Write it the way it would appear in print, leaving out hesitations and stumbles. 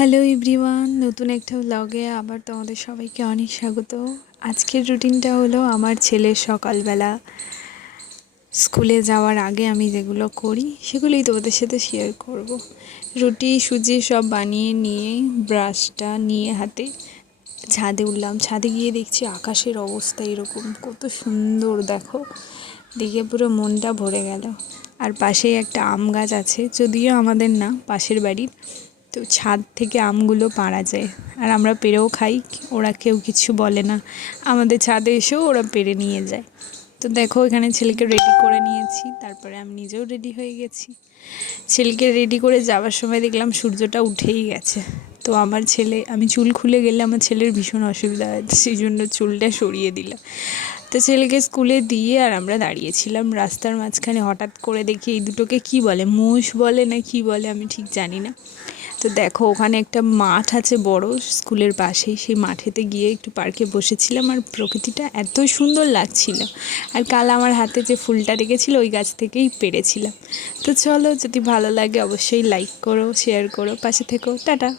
Hello everyone, নতুন একটা ব্লগে আবার তোমাদের সবাইকে অনেক স্বাগত। আজকের রুটিনটা হলো আমার ছেলের সকালবেলা স্কুলে যাওয়ার আগে আমি যেগুলো করি সেগুলোই তোমাদের সাথে শেয়ার করব। রুটি সুজি সব বানিয়ে নিয়ে ব্রাশটা নিয়ে হাতে ছাদে উঠলাম। ছাদে গিয়ে দেখছি আকাশের অবস্থা এরকম, কত সুন্দর দেখো, দেখে পুরো মনটা ভরে গেল। আর পাশেই একটা আম গাছ আছে, যদিও আমাদের না, পাশের বাড়ির। তো ছাদ থেকে আমগুলো পাড়া যায় আর আমরা পেরেও খাই, ওরা কেউ কিছু বলে না। আমাদের ছাদে এসেও ওরা পেরে নিয়ে যায়। তো দেখো এখানে ছেলেকে রেডি করে নিয়েছি, তারপরে আমি নিজেও রেডি হয়ে গেছি। ছেলেকে রেডি করে যাওয়ার সময় দেখলাম সূর্যটা উঠেই গেছে। তো আমি চুল খুলে গেলে আমার ছেলের ভীষণ অসুবিধা হয়, সেই জন্য চুলটা সরিয়ে দিলাম। তো ছেলেকে স্কুলে দিয়ে আর আমরা দাঁড়িয়েছিলাম রাস্তার মাঝখানে। হঠাৎ করে দেখি এই দুটোকে কি বলে, মোষ বলে না কি বলে আমি ঠিক জানি না। তো দেখো ওখানে একটা মাঠ আছে বড় স্কুলের পাশেই, সেই মাঠেতে গিয়ে একটু পার্কে বসেছিলাম আর প্রকৃতিটা এত সুন্দর লাগছিল। আর কাল আমার হাতে যে ফুলটা রেখেছিল ওই গাছ থেকেই পেরেছিলাম। তো চলো, যদি ভালো লাগে অবশ্যই লাইক করো, শেয়ার করো, পাশে থেকো। টাটা।